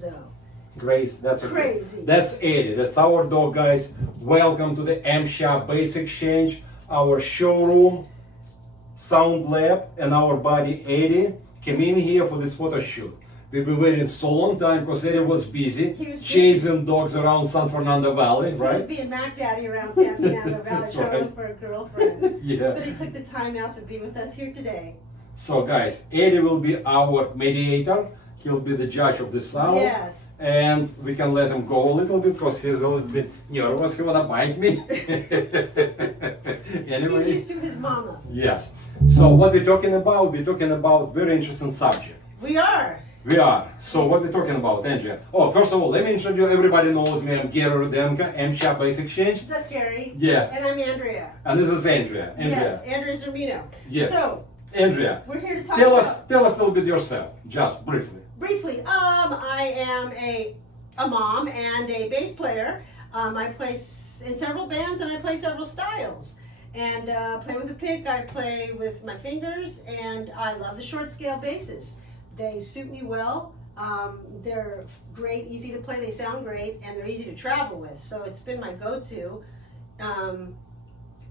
though. Grace, that's okay. Crazy. That's Eddie. That's our dog, guys. Welcome to the Amp Shop Bass Exchange, our showroom, sound lab, and our buddy Eddie came in here for this photo shoot. We've been waiting so long time because Eddie was busy chasing dogs around San Fernando Valley, right? He was being Mac Daddy around San Fernando Valley trying to look for a girlfriend. Yeah. But he took the time out to be with us here today. So guys, Eddie will be our mediator. He'll be the judge of the sound. Yes. And we can let him go a little bit because he's a little bit nervous. He wanna bite me. Anyway. He's used to his mama. Yes. So what we're talking about? We're talking about very interesting subject. We are. We are. So what we're talking about, Andrea? Oh, first of all, let me introduce. Everybody knows me. I'm Gary Rudenka, Amp Shop Bass Exchange. That's Gary. Yeah. And I'm Andrea. And this is Andrea. Yes, Andrea Zermino. Yes. So, Andrea, we're here to talk tell about... us a little bit yourself, just briefly. Briefly, I am a mom and a bass player. I play in several bands and I play several styles. And play with a pick, I play with my fingers, and I love the short scale basses. They suit me well. They're great, easy to play, they sound great, and they're easy to travel with. So it's been my go-to.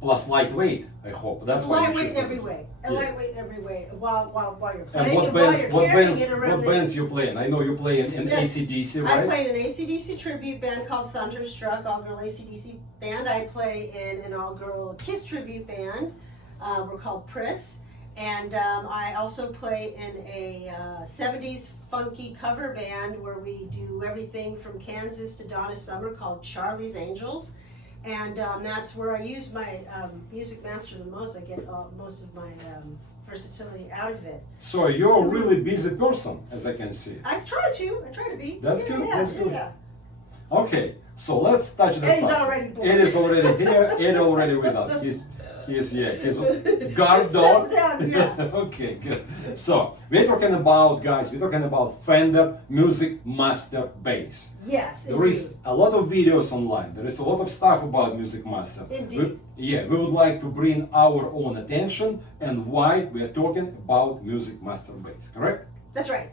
Plus lightweight, I hope. That's why lightweight in every way. Yeah. Lightweight in every way. While you're And playing, what while bands? you're What carrying bands? it around. What bands you play in? I know you play in Yes. AC/DC, I right? play in an AC/DC tribute band called Thunderstruck, all-girl AC/DC band. I play in an all-girl Kiss tribute band. We're called Priss. And I also play in a 70s funky cover band where we do everything from Kansas to Donna Summer called Charlie's Angels. And that's where I use my Musicmaster the most. I get most of my versatility out of it. So you're a really busy person, as I can see. I try to be. That's good, that's good. Yeah. Okay, so let's touch the Eddie's subject. already born. Eddie's already here. Eddie already with us. He's guard dog. Down, yeah. Okay, good. So we're talking about, guys. We're talking about Fender Musicmaster bass. Yes, There is a lot of videos online. There is a lot of stuff about Musicmaster. Indeed. We would like to bring our own attention and why we are talking about Musicmaster bass. Correct? That's right.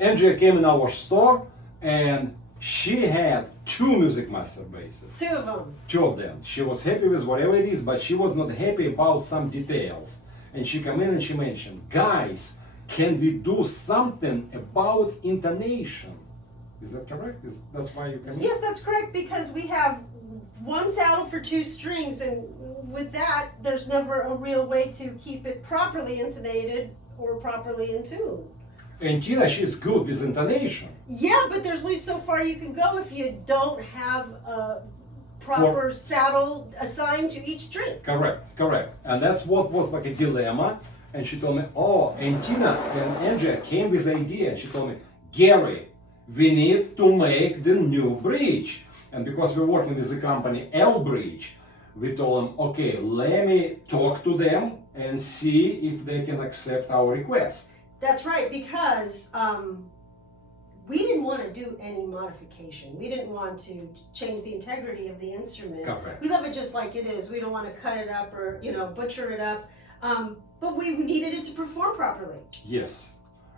Andrea came in our store and she had 2 Musicmaster basses. 2 of them. 2 of them. She was happy with whatever it is, but she was not happy about some details. And she came in and she mentioned, guys, can we do something about intonation? Is that correct? That's why you come in? Yes, that's correct, because we have 1 saddle for 2 strings, and with that, there's never a real way to keep it properly intonated or properly in tune. And Tina, she's good with intonation. Yeah, but there's only so far you can go if you don't have a proper saddle assigned to each string. Correct. And that's what was like a dilemma. And she told me, oh, and Tina and Andrea came with the idea. And she told me, Gary, we need to make the new bridge. And because we're working with the company Albridge, we told them, okay, let me talk to them and see if they can accept our request. That's right, because we didn't want to do any modification. We didn't want to change the integrity of the instrument. Correct. We love it just like it is. We don't want to cut it up or, butcher it up. But we needed it to perform properly. Yes.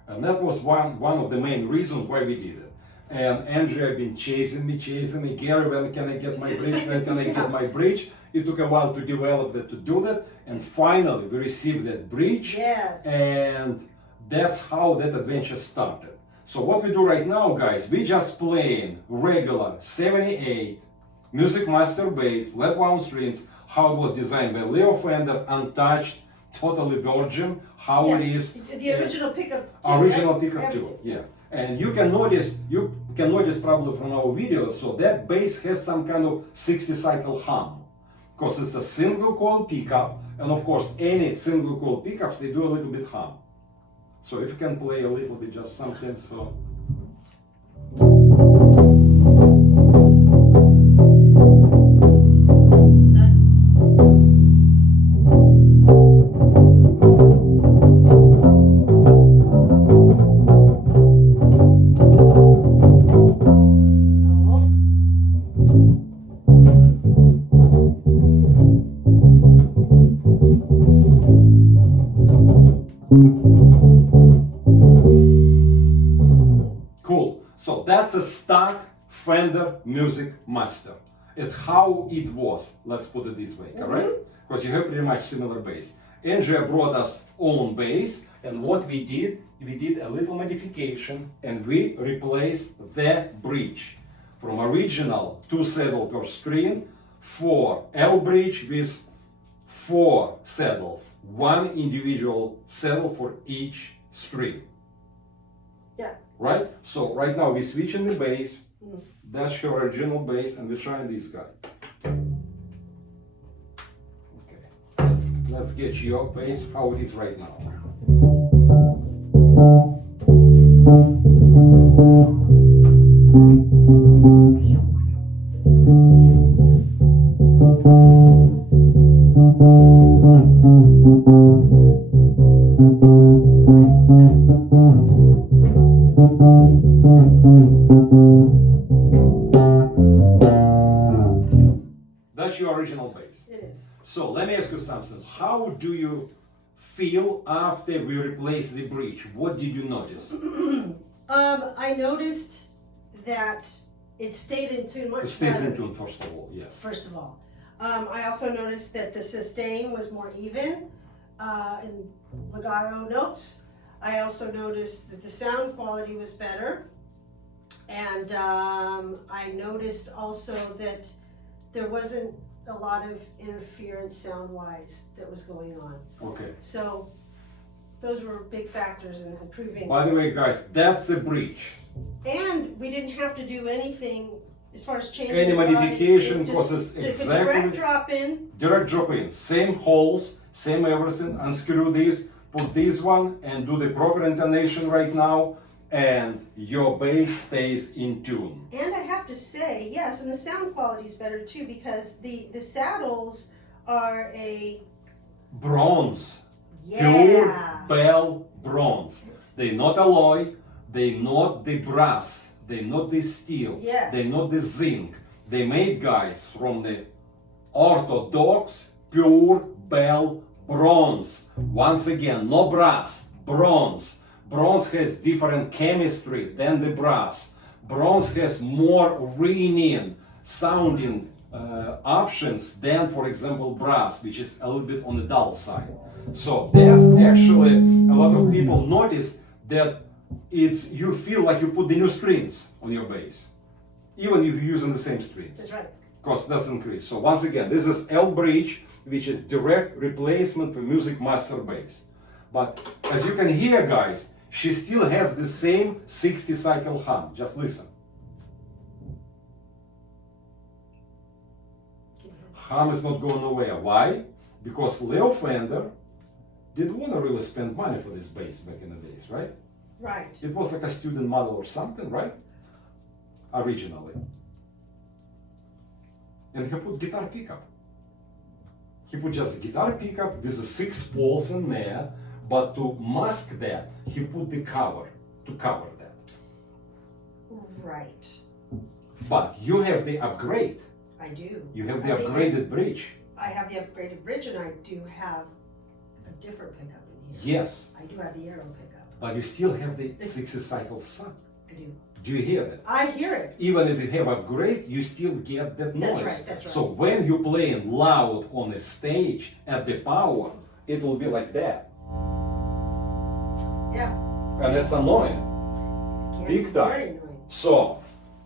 And that was one of the main reasons why we did it. And Andrea had been chasing me. Gary, when can I get my bridge? When can I get my bridge? It took a while to develop that, to do that. And finally, we received that bridge. Yes. And that's how that adventure started. So what we do right now, guys, we just playing regular 78 Musicmaster bass, flat wound strings, how it was designed by Leo Fender, untouched, totally virgin, how it is. The original pickup. Original pickup too, yeah. And you can notice probably from our video, so that bass has some kind of 60 cycle hum. Because it's a single coil pickup, and of course any single coil pickups, they do a little bit hum. So if you can play a little bit, just something, so. Cool. So that's That's a stock Fender Musicmaster. It's how it was, let's put it this way, correct? Because you have pretty much similar bass. Andrea brought us own bass, and what we did a little modification, and we replaced the bridge from original 2 saddle per string for Albridge with 4 saddles, 1 individual saddle for each string. Yeah. Right? So right now we're switching the bass. That's your original bass, and we're trying this guy. Okay, let's get your bass how it is right now. That's your original bass. It is. So let me ask you something. How do you feel after we replace the bridge? What did you notice? I noticed that it stayed in tune much It stays better. in tune, first of all, yes. First of all, I also noticed that the sustain was more even in legato notes. I also noticed that the sound quality was better, and I noticed also that there wasn't a lot of interference sound-wise that was going on. Okay. So those were big factors in improving. By the way, guys, that's the bridge. And we didn't have to do anything as far as changing Any the body. modification, It because just- it's it's a exactly direct drop in. direct drop in. Same holes, same everything. Unscrew this, put this one, and do the proper intonation right now, and your bass stays in tune. And I have to say, yes, and the sound quality is better too, because the saddles are a Bronze. yeah. Pure bell bronze. They're not alloy, they're not the brass, they're not the steel, Yes. they're not the zinc. They made, guys, from the orthodox pure bell bronze. Once again, no brass, bronze. Bronze has different chemistry than the brass. Bronze has more ringing, sounding options than, for example, brass, which is a little bit on the dull side. So that's actually, a lot of people notice that you feel like you put the new strings on your bass, even if you're using the same strings. That's right. Because that's increased. So once again, this is Albridge, which is direct replacement for Musicmaster bass. But as you can hear, guys, she still has the same 60 cycle hum. Just listen. Hum is not going nowhere. Why? Because Leo Fender didn't want to really spend money for this bass back in the days, right? Right. It was like a student model or something, right? Originally. And he put guitar pickup. He put just a guitar pickup with the 6 poles in there, but to mask that, he put the cover to cover that. Right. But you have the upgrade. I do. You have the I think upgraded bridge. I have the upgraded bridge, and I do have a different pickup in here. Yes, I do have the arrow pickup. but you still have the 60 cycle sound. I do. Do you hear that? I hear it. Even if you have upgrade, you still get that noise. That's right, that's right. So when you're playing loud on a stage at the power, it will be like that. Yeah. And it's annoying. Can't Big be time. very annoying. So,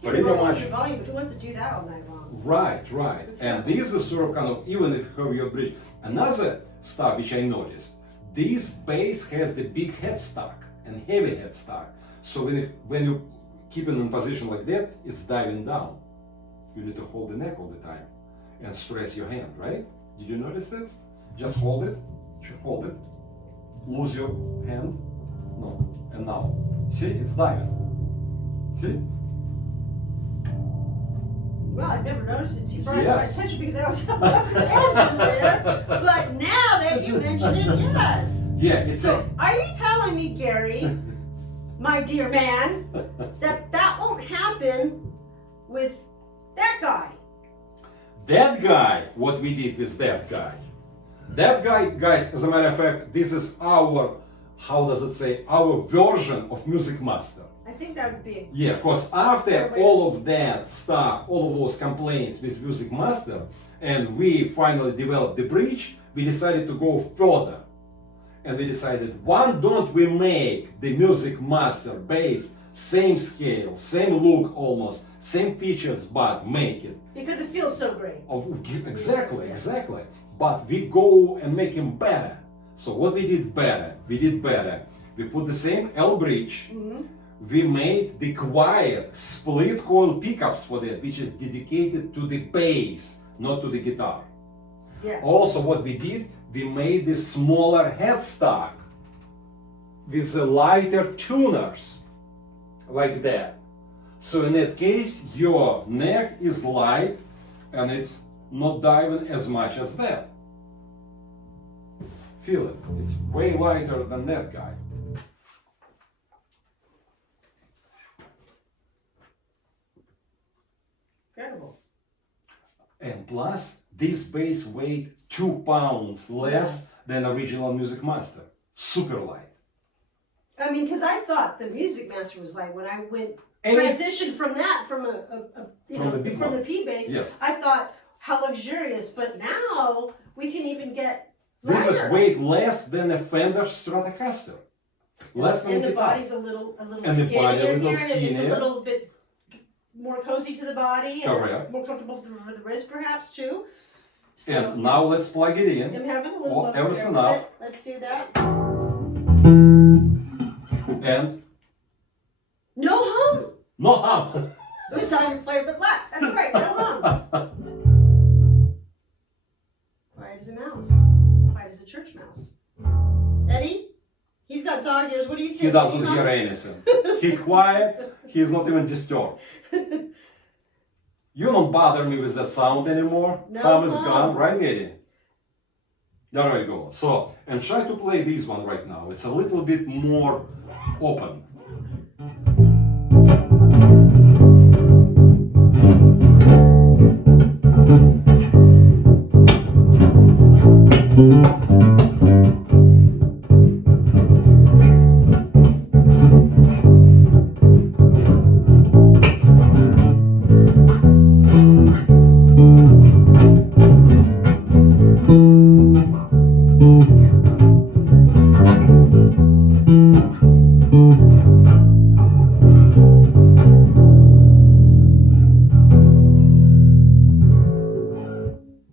Yeah, pretty roll up much. the volume. Who wants to do that all night long? Right. That's And right. this is sort of kind of, even if you have your bridge. Another stuff which I noticed, this bass has the big headstock and heavy headstock. So when you keep it in position like that, it's diving down. You need to hold the neck all the time and stress your hand, right? Did you notice that? Just hold it, hold it, lose your hand, no, and now. See, it's diving. See? Well, I've never noticed it. See, brought it to my Yes. attention because I was engine there. But now that you mention it, yes. Yeah, it's So, are you telling me, Gary, my dear man, that won't happen with that guy? That guy, what we did with that guy. That guy, guys, as a matter of fact, this is our, how does it say, our version of Musicmaster. I think that would be. Yeah, because after all of that stuff, all of those complaints with Musicmaster, and we finally developed the bridge, we decided to go further. And we decided, why don't we make the Musicmaster bass same scale, same look almost, same features, but make it. Because it feels so great. Oh, exactly, exactly. But we go and make him better. So what we did better? We put the same Albridge. We made the quiet split coil pickups for that, which is dedicated to the bass, not to the guitar. Yeah. Also, what we did, we made the smaller headstock with the lighter tuners, like that. So in that case, your neck is light and it's not diving as much as that. Feel it, it's way lighter than that guy. Incredible. And plus, this bass weighed 2 pounds less than original Musicmaster. Super light. I mean, because I thought the Musicmaster was like, when I went transitioned from that, from the P bass, yes. I thought how luxurious. But now we can even get lighter. This is weight less than a Fender Stratocaster. Less than and the guitar. body's a little And the skinnier body a little here, and it's a skinnier. little bit more cozy to the body, Correct. and more comfortable for the wrist, perhaps too. So, And now let's plug it in. I'm having a little love affair everything with up. it. Let's do that. And No hum. no hum. It was time to play a bit loud. That's right. No hum. Quiet as a mouse. Quiet as a church mouse. Eddie, he's got dog ears. What do you think? He doesn't hear anything. He's quiet. He's not even disturbed. You don't bother me with the sound anymore. No Hum is hum. gone, right, Eddie? There we go. So, and try to play this one right now. It's a little bit more open.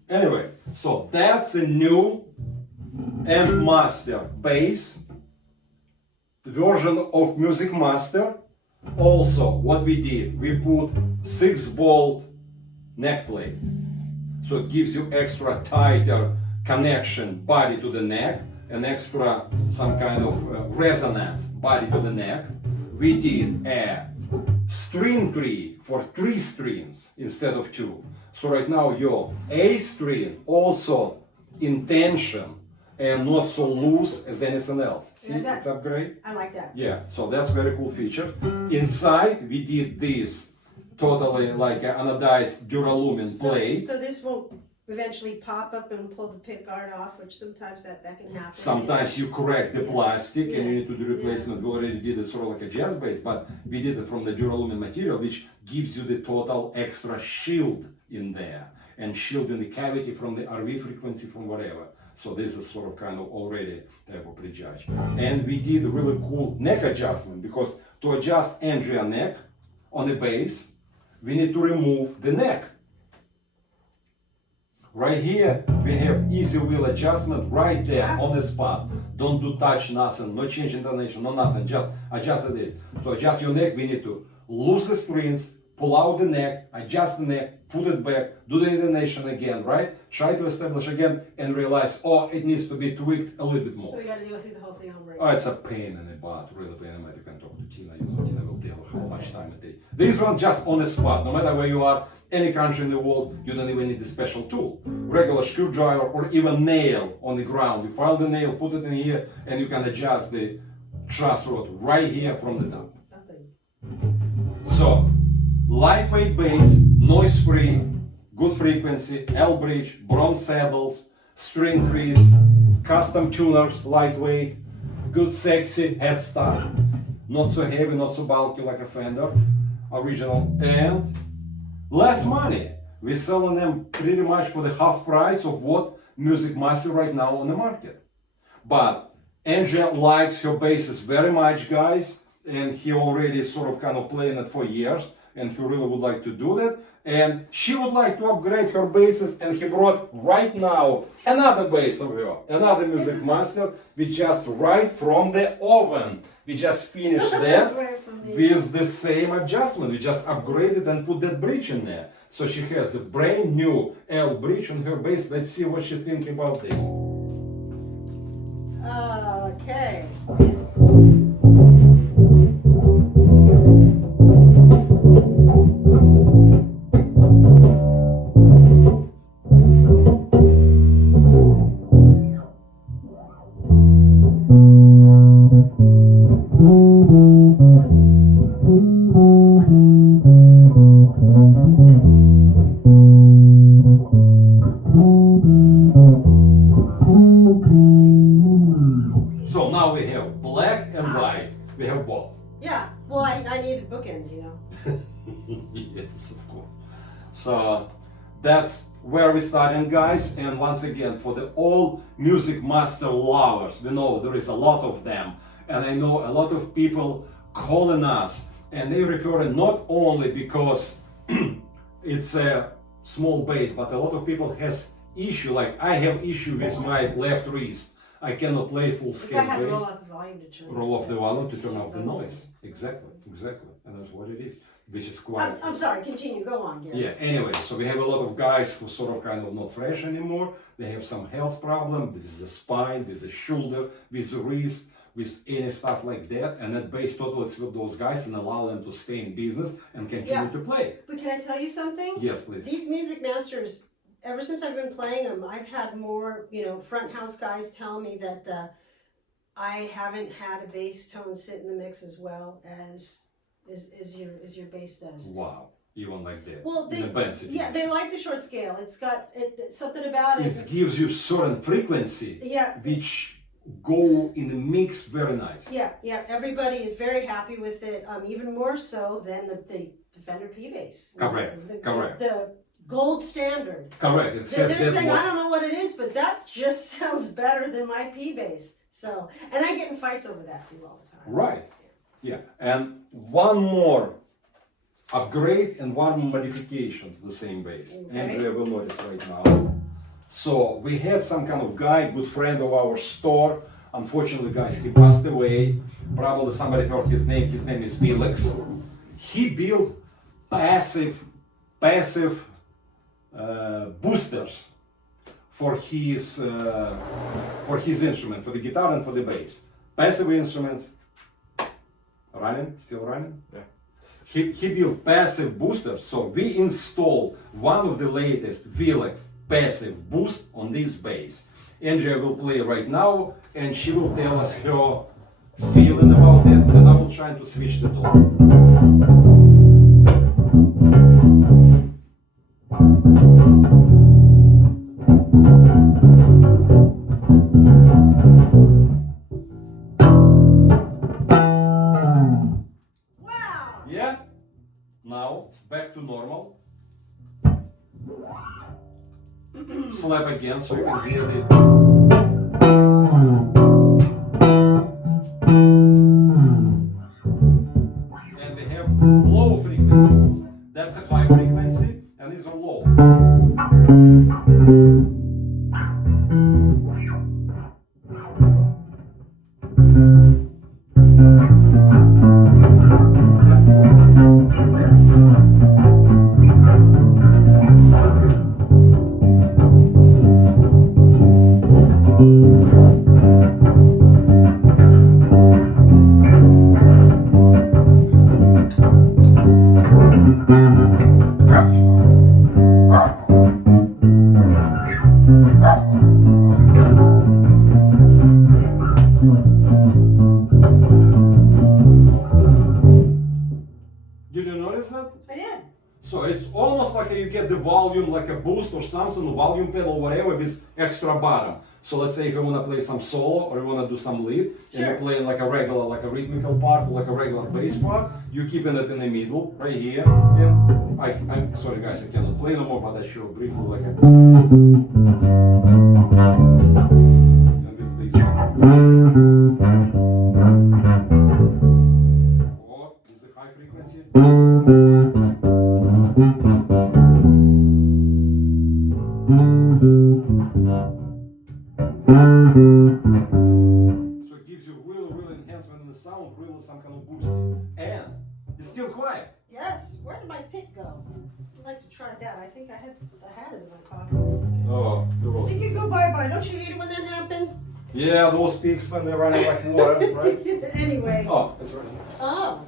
Anyway, so that's a new Ampmaster bass version of Musicmaster. Also, what we did, we put 6-bolt neck plate, so it gives you extra tighter connection body to the neck, and extra some kind of resonance body to the neck. We did a string tree for 3 strings instead of 2. So right now your A string also in tension and not so loose as anything else. See, Yeah, it's upgrade. I like that. Yeah, so that's very cool feature. Inside we did this totally like an anodized duralumin plate. So this will eventually pop up and pull the pick guard off, which sometimes that can happen. Sometimes you crack the Yeah. plastic and you Yeah. need to do replacement. We already did it sort of like a jazz bass, but we did it from the duralumin material, which gives you the total extra shield in there and shield in the cavity from the RV frequency from whatever. So this is sort of kind of already type of prejudge. And we did a really cool neck adjustment, because to adjust Andrea neck on the bass, we need to remove the neck. Right here, we have easy wheel adjustment right there on the spot. Don't do touch, nothing, no change intonation, no nothing, just adjust it. To adjust your neck, we need to loose the strings, pull out the neck, adjust the neck, put it back, do the intonation again, right? Try to establish again and realize, oh, it needs to be tweaked a little bit more. So we got to go through the whole thing over again. Oh, it's a pain in the butt, really pain in the butt. You can talk to Tina, you know, Tina will tell how much time it takes. This one just on the spot, no matter where you are, any country in the world, you don't even need a special tool. Regular screwdriver or even nail on the ground. You file the nail, put it in here, and you can adjust the truss rod right here from the top. Nothing. So, lightweight bass, noise-free, good frequency, Albridge, bronze saddles, string trees, custom tuners, lightweight, good sexy headstock, not so heavy, not so bulky like a Fender original, and less money. We're selling them pretty much for the half price of what Musicmaster right now on the market. But Andrea likes her basses very much, guys, and he already sort of kind of playing it for years, and he really would like to do that. And she would like to upgrade her basses, and he brought right now another bass of her, another Musicmaster. We just right from the oven. We just finished that with the same adjustment. We just upgraded and put that bridge in there. So she has a brand new Albridge on her bass. Let's see what she thinks about this. Okay. So now we have black and white. We have both. Yeah, well, I needed bookends, you know. Yes, of course. So that's where we're starting, guys. And once again, for the all Musicmaster lovers, we know there is a lot of them. And I know a lot of people calling us, and they referring not only because it's a small bass, but a lot of people has issue, like I have issue with my left wrist. I cannot play full scale I had to bass. roll off the volume to turn Roll off the volume to turn keep off the those noise. things. Exactly, exactly. And that's what it is, which is quite... I'm sorry, continue, go on, Gary. Yeah, anyway, so we have a lot of guys who sort of kind of not fresh anymore. They have some health problem with the spine, with the shoulder, with the wrist, with any stuff like that. And that bass totally suits those guys and allow them to stay in business and continue to play. But can I tell you something? Yes, please. These Musicmasters, ever since I've been playing them, I've had more, front house guys tell me that I haven't had a bass tone sit in the mix as well as your bass does. Wow, even like that. Well, in the band situation. they like the short scale. It's got something about it. It gives you certain frequency, Yeah. which go in the mix very nice. Yeah, everybody is very happy with it, even more so than the Fender P bass. Correct, correct. The gold standard. Correct. It They're has that saying, one. I don't know what it is, but that just sounds better than my P bass. So, and I get in fights over that too all the time. Right. Yeah. And one more upgrade and one more modification to the same bass. Okay. Andrea will notice right now. So we had some kind of guy, good friend of our store. Unfortunately, guys, he passed away. Probably somebody heard his name. His name is Felix. He built passive boosters for his instrument, for the guitar and for the bass. Passive instruments. Running, still running? Yeah. He built passive boosters, so we installed one of the latest Felix passive boost on this bass. Andrea will play right now, and she will tell us her feeling about it, and I will try to switch the tone. Wow! Yeah? Now, back to normal. Slap again so you can hear it. And we have low frequency boost. That's a high frequency, and these are low. Did you notice that? I did. So it's almost like you get the volume like a boost or something, volume pedal, whatever, with extra bottom. So let's say if you want to play some solo or you want to do some lead, and Sure. you're playing like a regular, like a rhythmical part, like a regular bass part, you're keeping it in the middle, right here. And I'm sorry guys, I cannot play no more, but I show briefly like a. And this one. Or is the high frequency. So it gives you really enhancement in the sound, really some kind of boosting. And it's still quiet. Yes. Where did my pick go? I'd like to try that. I think I had it in my pocket. Oh, the I roast. think it go bye-bye. Don't you hate it when that happens? Yeah, those peaks when they're running like water, right? Anyway. Oh, that's right. Oh.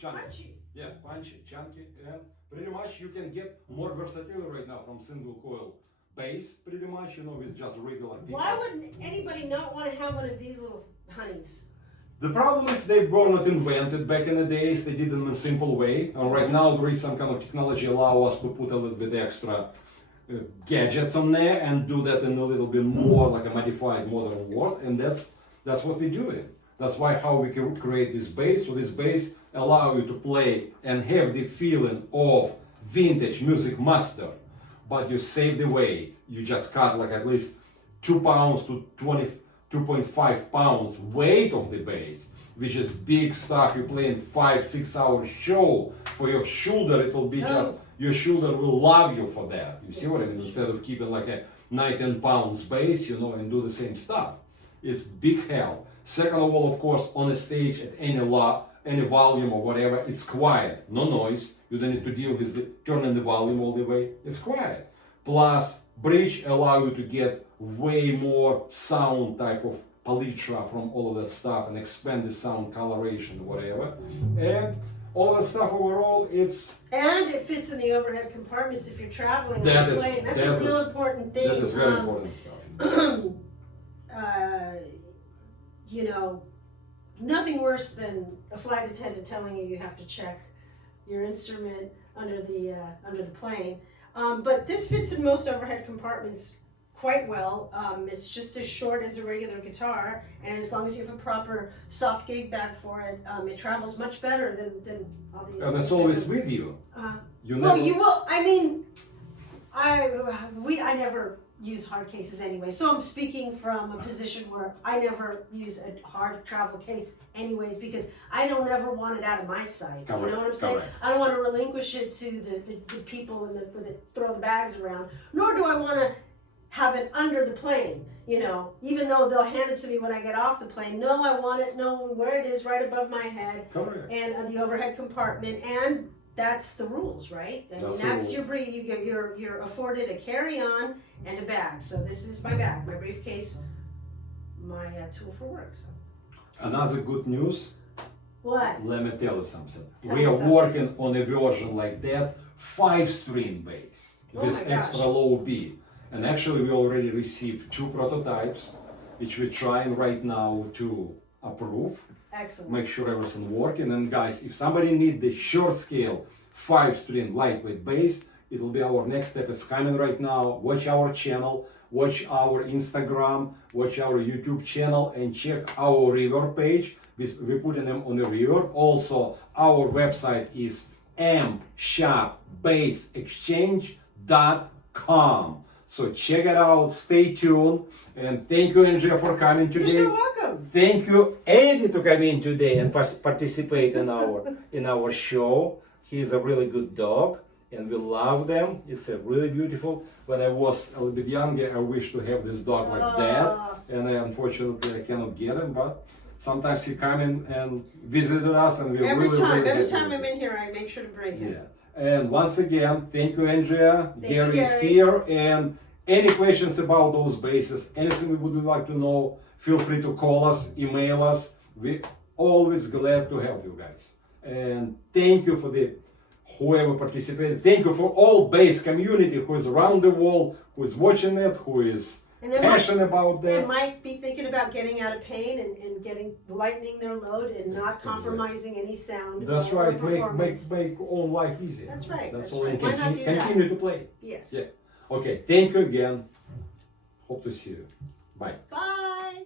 Punchy. Yeah, punchy, chunky, and pretty much you can get more versatility right now from single coil bass, pretty much, you know, with just regular pickup. Why wouldn't anybody not want to have one of these little honeys? The problem is they were not invented back in the days, they did it in a simple way. And right now there is some kind of technology allow us to put a little bit extra gadgets on there and do that in a little bit more like a modified modern world, and that's what we do it. That's why how we can create this bass. So this bass allow you to play and have the feeling of vintage Musicmaster, but you save the weight. You just cut like at least 2 pounds to 2.5 pounds weight of the bass, which is big stuff. You play in 5-6 hour show for your shoulder. It will be just your shoulder will love you for that. You see what I mean? Instead of keeping like a 19 pounds bass, you know, and do the same stuff. It's big help. Second of all, of course, on a stage at any volume or whatever, it's quiet, no noise. You don't need to deal with turning the volume all the way. It's quiet. Plus, bridge allow you to get way more sound type of paletra from all of that stuff and expand the sound coloration, whatever. And all that stuff overall, it's... And it fits in the overhead compartments if you're traveling That or is- playing. That's that a is- real important thing. That is very important stuff. You know, nothing worse than a flight attendant telling you have to check your instrument under the plane. But this fits in most overhead compartments quite well. It's just as short as a regular guitar, and as long as you have a proper soft gig bag for it, it travels much better than all the. And it's always with you. You Well, never- you will. I mean, I never use hard cases anyway, so I'm speaking from a position where I never use a hard travel case anyways, because I don't ever want it out of my sight. You know what I'm saying? Correct. I don't want to relinquish it to the people that throw the bags around, nor do I want to have it under the plane, you know, even though they'll hand it to me when I get off the plane. No, I want it knowing where it is, right above my head, Correct. and the overhead compartment, and that's the rules, right? I mean, That's the that's rules. your breed. You're afforded a carry-on and a bag. So this is my bag, my briefcase, my tool for work. So Another good news. what? Let me tell you something. Tell We me are something. working on a version like that, 5-string bass Oh with my extra gosh. low beat. And actually we already received 2 prototypes, which we're trying right now to approve, Excellent. make sure everything working. And guys, if somebody need the short scale 5-string lightweight bass, it will be our next step. It's coming right now. Watch our channel, watch our Instagram, watch our YouTube channel, and check our reverb page. We're putting them on the reverb. Also, our website is ampsharpbassexchange.com. So check it out, stay tuned, and thank you, Andrea, for coming You're today. so welcome. Thank you, Eddie, to come in today and participate in our show. He's a really good dog, and we love them. It's a really beautiful. When I was a little bit younger, I wished to have this dog like that, and unfortunately I cannot get him. But sometimes he come in and visited us, and we're Every really time happy I'm with in here, I make sure to bring him. him. Yeah, And once again, thank you, Andrea. Thank you, Gary is Gary. here. And any questions about those basses, anything you would like to know, feel free to call us, email us. We're always glad to help you guys. And thank you for whoever participated. Thank you for all bass community who is around the world, who is watching it, who is passionate about They that. might be thinking about getting out of pain and lightening their load and not compromising any sound. That's or right. performance. Make own life easier. That's right. That's That's all. right. And Why not do that? continue to play. Yes. Yeah. Okay. Thank you again. Hope to see you. Bye. Bye.